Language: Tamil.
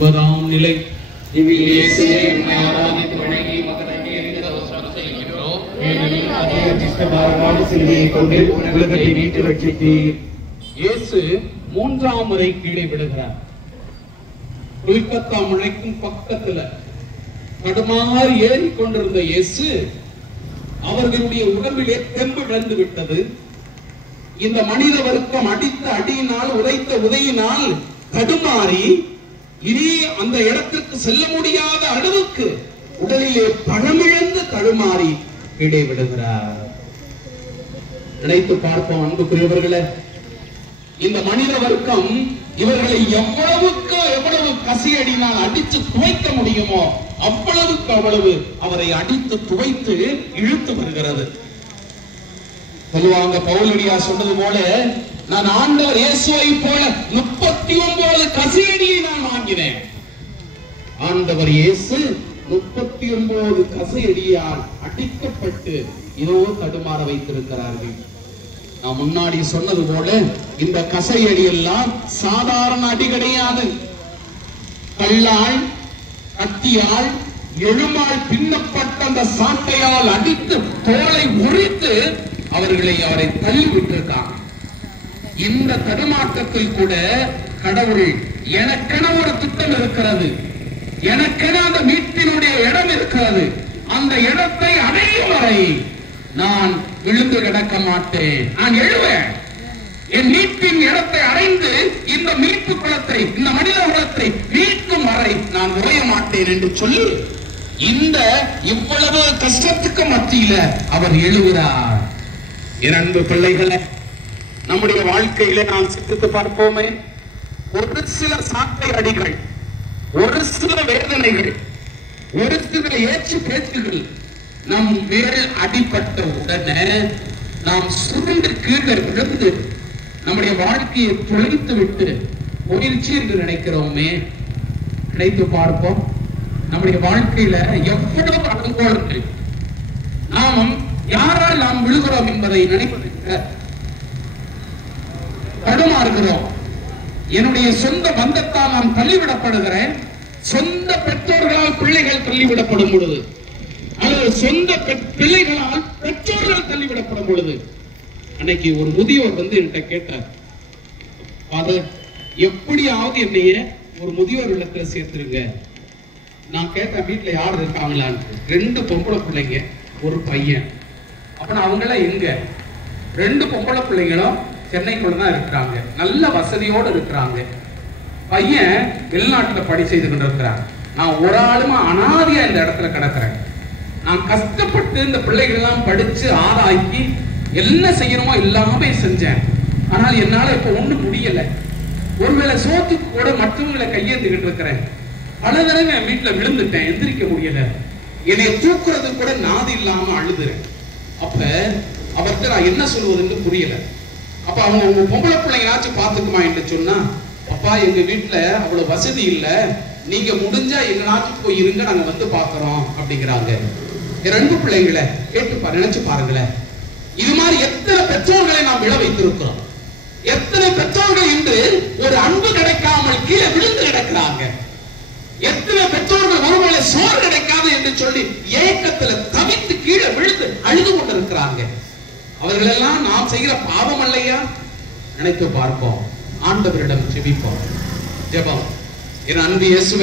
9ஆம் நிலை. இதில் இயேசுவை உம்மை ஆராதித்து வணங்கி உமக்கு நன்றி அறிந்து நமஸ்காரம் செய்கின்றோம். ஏனெனில் அதே அதிர்ஷ்டபாரமான சிலுவையை கொண்டு உலகத்தை மீட்டு ரட்சித்தீர். இயேசு 3ஆம் முறை கீழே விடுகிறார். கொல்கத்தா மலைக்கும் பக்கத்துல தடுமாறி ஏறிக் கொண்டிருந்த இயேசு, அவர்களுடைய உடம்பிலே தெம்பு இழந்து விட்டது. இந்த மனித வர்க்கம் அடித்த அடியினால், உதைத்த உதையினால் தடுமாறி இனி அந்த இடத்திற்கு செல்ல முடியாத அளவுக்கு உடலிலே பணமிழந்து தடுமாறி கீழே விடுகிறார். நினைத்து பார்ப்போம் அன்புக்குரியவர்களே, இந்த மனித வர்க்கம் இவர்களை எவ்வளவு கசியடினால் அடித்து துவைக்க முடியுமோ அவ்வளவு அவரை அடித்து துவைத்து இழுத்து வருகிறது. சொல்லுவாங்க, பவுலடியா சொன்னது போல, நான் ஆண்டவர் இயேசுவை போல 39 கசியடியை நான் வாங்கினேன். ஆண்டவர் இயேசு 39 கசையடியால் அடிக்கப்பட்டு இதோ தடுமாற வைத்திருக்கிறார்கள். நான் முன்னாடி சொன்னது போல இந்த கசையடி எல்லாம் சாதாரண அடி கிடையாது. கல்லால், கத்தியால், எழுமால் பின்னப்பட்ட அந்த சாட்டையால் அடித்து தோலை உரித்து அவரை தள்ளிவிட்டிருக்காங்க. இந்த தடுமாற்றத்தில் கூட கடவுள், எனக்கென ஒரு திட்டம் இருக்கிறது, எனக்கென அந்த மீட்பினுடைய இடம் இருக்கிறது, அந்த இடத்தை அடையும் வரை நான் விழுந்து கிடக்க மாட்டேன், நான் எழுவேன். என் மீட்பின் இடத்தை அடைந்து இந்த மீட்பு குலத்தை, இந்த மனித குலத்தை மீட்கும் வரை நான் உரைய மாட்டேன் என்று சொல்லி இந்த இவ்வளவு கஷ்டத்துக்கு மத்தியில அவர் எழுகிறார். இரண்டு பிள்ளைகளை நம்முடைய வாழ்க்கையில நாம் சிந்தித்து பார்ப்போமே. ஒரு சில சாட்டை அடிகள், ஒரு சில வேதனைகள், ஒரு சில ஏச்சு பேச்சுகள் நம் மேல் அடிபட்ட உடனே நாம் சுருண்டு கீழே விழுந்து நம்முடைய வாழ்க்கையை துளைத்து விட்டு போயிடுச்சு என்று நினைக்கிறோமே. நினைத்து பார்ப்போம், நம்முடைய வாழ்க்கையில எவ்வளவு அலங்கோலங்கள், நாம் யாரால் நாம் விழுகிறோம் என்பதை நினைப்பதற்கு தடுமாறுகிறோம். என்னுடைய சொந்த பந்தத்தால் நான் தள்ளிவிடப்படுகிறேன். சொந்த பெற்றோர்களால் பிள்ளைகள் தள்ளிவிடப்படும் பொழுது, அல்லது சொந்த பிள்ளைகளால் பெற்றோர்கள் தள்ளிவிடப்படும் பொழுது, அன்னைக்கு ஒரு முதியோர் வந்து என்கிட்ட கேட்டார், ஃபாதர், எப்படியாவது என்னைய ஒரு முதியோர் இல்லத்துல சேர்த்துருங்க. நான் கேட்டேன், வீட்டுல யார் இருக்காங்களான்னு. 2 பொம்பளை பிள்ளைங்க, ஒரு பையன். அப்ப அவங்களாம் எங்க? 2 பொம்பளை பிள்ளைங்களும் சென்னைக்குள்ள தான் இருக்கிறாங்க, நல்ல வசதியோடு இருக்கிறாங்க. பையன் வெளிநாட்டுல படி செய்து கொண்டு இருக்கிறாங்க. நான் ஒரு ஆளுமா அனாதையா இந்த இடத்துல கிடக்கிறேன். நான் கஷ்டப்பட்டு இந்த பிள்ளைகள் எல்லாம் படிச்சு ஆளாக்கி என்ன செய்யணுமோ எல்லாமே செஞ்சேன். ஆனால் என்னால இப்ப ஒண்ணும் முடியல. ஒருவேளை சோத்துக்கு கூட மற்றவங்களை கையேந்துகிட்டு இருக்கிறேன். பல தடவை என் வீட்டுல விழுந்துட்டேன், எந்திரிக்க முடியல. என்னை தூக்குறது கூட நாதி இல்லாம அழுதுறேன். அப்ப அவர்கிட்ட நான் என்ன சொல்வதுன்னு புரியல. அப்ப அவங்க உங்க பொம்பளை பிள்ளைங்களாச்சும் பாத்துக்குமா என்று சொன்னா, அப்பா எங்க வீட்டுல அவ்வளவு வசதி இல்ல, நீங்க முடிஞ்சா எங்கனாச்சும் போய் இருங்க, நாங்க வந்து பாக்குறோம் அப்படிங்கிறாங்க. 2 பிள்ளைங்களை கேட்டு நினைச்சு பாருங்களேன். இது மாதிரி எத்தனை பெற்றோர்களை நாம் விழ வைத்திருக்கிறோம். எத்தனை பெற்றோர்கள் இன்று ஒரு அன்பு கிடைக்காமல் கீழே விழுந்து கிடக்கிறாங்க. எத்தனை பெற்றோர்கள் ஒருவேளை சோறு கிடைக்காது என்று சொல்லி ஏக்கத்துல தவித்து கீழே விழுந்து அழுது கொண்டிருக்கிறாங்க. அவர்கள் எல்லாம் நாம் செய்கிற பாவம் அல்லையா? நினைத்து பார்ப்போம், ஆண்டவரிடம் ஜெபிப்போம். ஜெபம். என் அன்பு இயேசுவே,